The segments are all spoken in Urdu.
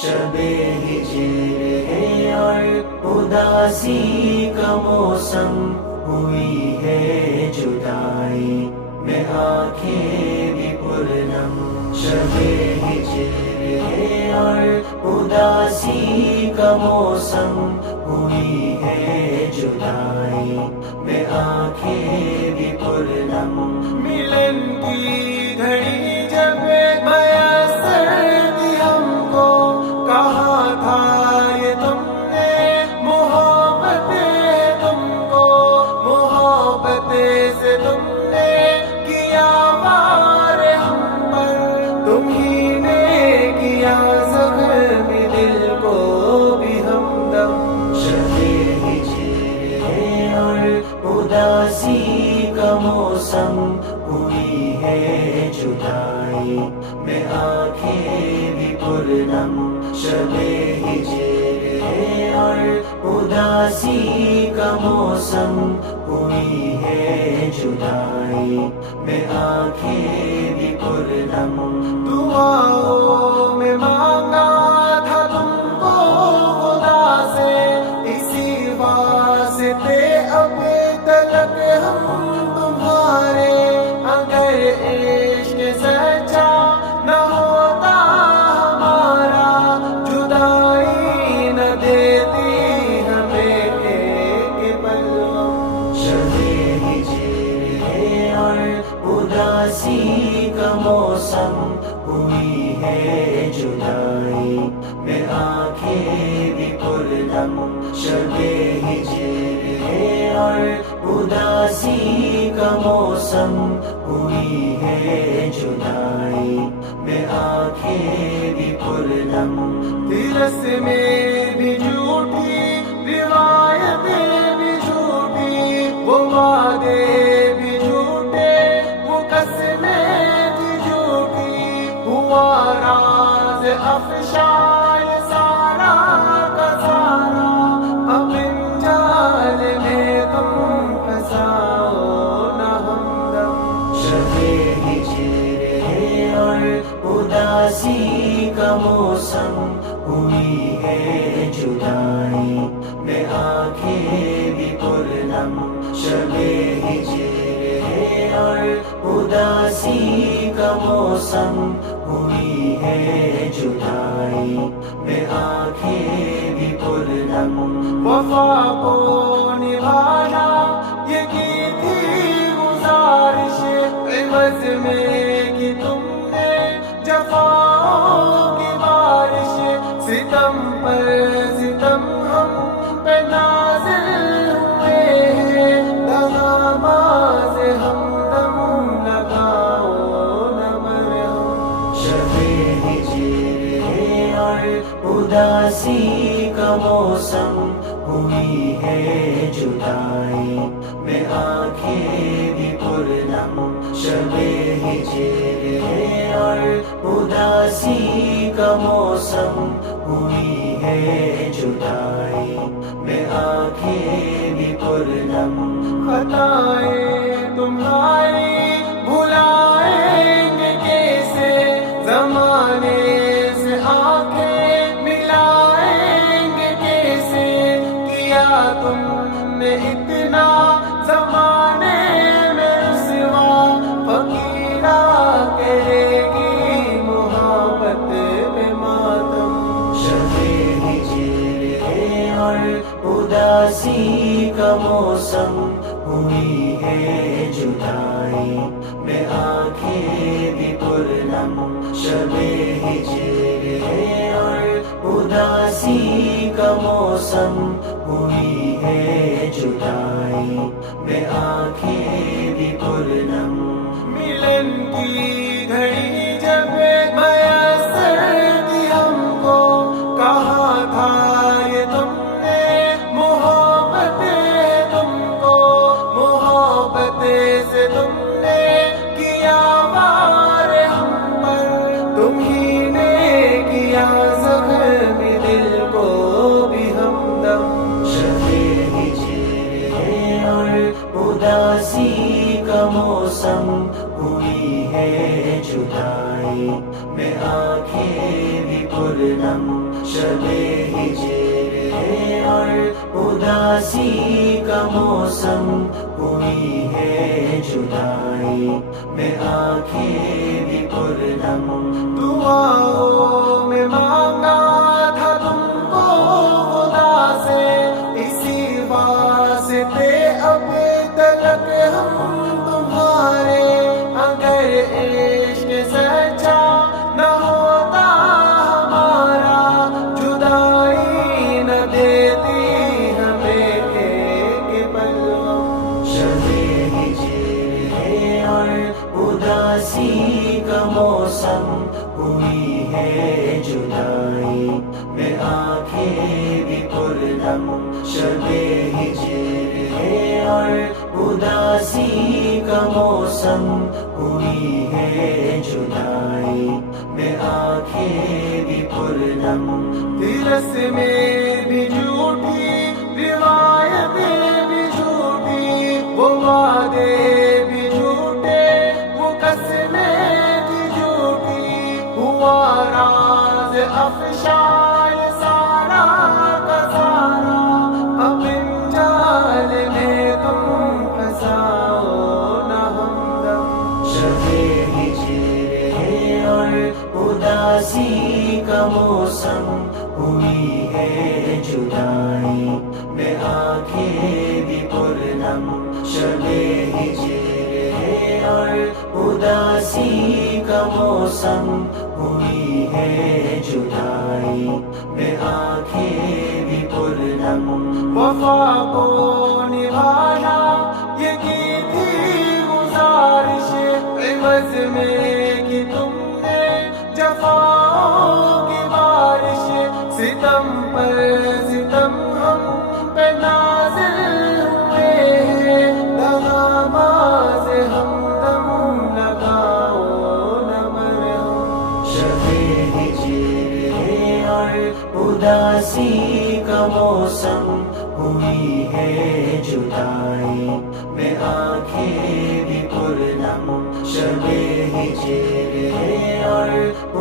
شب ہجر ہے اور اداسی کا موسم، ہوئی ہے جدائی میں آنکھیں بھی پرنم۔ شب ہجر ہے اور اداسی کا موسم، ہوئی ہے جدائی میں آنکھیں بھی پرنم۔ ملن کی گھڑی جب میسر تھی ہم کو، کہا تھا یہ تم نے محبت تم کو، محبت سے تم نے کیا وار ہم پر، تم ہی نے کیا زخم دل کو بھی ہمدم۔ شب ہجر ہے اور اداسی کا موسم، ہوئی ہے جدائی میں آنکھیں بھی پرنم۔ شب ہجر ہے اور اداسی کا موسم، ہوئی ہے جدائی میں آنکھیں بھی پرنم۔ دعاؤں میں مانگا تھا تم کو خدا سے، اسی واسطے اب تلک ہم تمہارے، اگر عشق سچا نہ ہوتا ہمارا، جدائی نہ دیتی ہمیں ایک پل۔ شب ہجر ہے اور اداسی کا موسم، ہوئی ہے جدائی میں آنکھیں بھی پرنم۔ شب ہجر ہے اور اداسی کا موسم، ہوئی ہے جدائی میں آنکھیں بھی پرنم۔ ترس میں بھی جھوٹی روایتیں بھی جھوٹی، وہ وعدے بھی جھوٹے، وہ قسمیں بھی جھوٹی، ہوا راز افشائے سارا کا سارا، اپن جال میں تم پھنساؤ نہ ہمدم۔ شب ہجر ہے اور اداسی کا موسم، ہوئی ہے جدائی میں آنکھیں بھی پرنم۔ شب ہجر ہے اور اداسی کا موسم، ہوئی ہے جدائی میں آنکھیں بھی پرنم۔ وفا کو نبھانا یہ کی تھی گزارش، عوض میں کی تم نے جفاؤں کی بارش، ستم پر ستم ہم پہ نازل ہوئے ہیں، نغماز ہمدم لگاؤ نہ مرہم۔ شب ہجر ہے اور اداسی کا موسم، ہوئی ہے جدائی میں آنکھیں بھی پرنم۔ شب ہجر ہے اور اداسی کا موسم، ہوئی ہے جدائی میں آنکھیں بھی پرنم۔ خطائیں تمہاری بھلائیں گے کیسے، زمانے سے آنکھیں ملائیں گے کیسے، کیا تم نے اتنا زمانے میں رسوا، فقیرہ کرے گی محبت میں ماتم۔ شب ہجر ہے اور اداسی کا موسم، ہوئی ہے جدائی میں آنکھیں بھی پرنم۔ شب ہجر ہے اور اداسی کا موسم، ہوئی ہے جدائی میں آنکھیں بھی پرنم۔ ملن کی گھڑی جب میسر تھی ہم کو، کہا تھا یہ تم نے محبت تم کو، محبت سے تم نے کیا وار ہم پر، تم ہی نے کیا زخم کا موسم ہوئی ہے جدائی میں آنکھیں بھی پرنم شب ہجر ہے اور اداسی کا موسم ہوئی ہے جدائی میں آنکھیں بھی پرنم دعاؤں میں مانگا تھا تم کو خدا سے اسی واسطے اب تلک ہم تمہارے اگر عشق سچا نہ ہوتا ہمارا جدائی نہ دیتی ہمیں ایک پل شب ہجر ہے اور اداسی کا موسم ہوئی ہے جدائی میں آنکھیں بھی پرنم شب ہجر ہے اور اداسی کا موسم ہوئی ہے جدائی میں آنکھیں بھی پرنم تیرس میں بھی جھوٹی روایتیں بھی جھوٹی وہ وعدے بھی جھوٹے وہ قسمیں بھی جھوٹی ہوا راز افشان سارا کا سارا اپن جال میں تم پھنساؤ نہ ہمدم شب ہجر ہے اور اداسی کا موسم ہوئی ہے جدائی میں آنکھیں بھی پرنم شب ہجر ہے اور اداسی کا موسم ہوئی ہے جدائی میں آنکھیں بھی پرنم وفا کو نبھانا یہ کی تھی گزارش عوض میں کہ تم نے جفاؤں کی بارش ستم پر ستم ہم پہ نازل ہوئے ہیں نغماز ہمدم لگاؤ نہ مرہم شب ہجر ہے اور اداسی کا موسم ہوئی ہے جدائی میں آنکھیں بھی پرنم شب ہجر ہے اور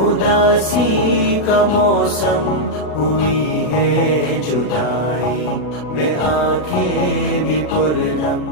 اداسی کا موسم ہوئی ہے جدائی میں آنکھیں بھی پرنم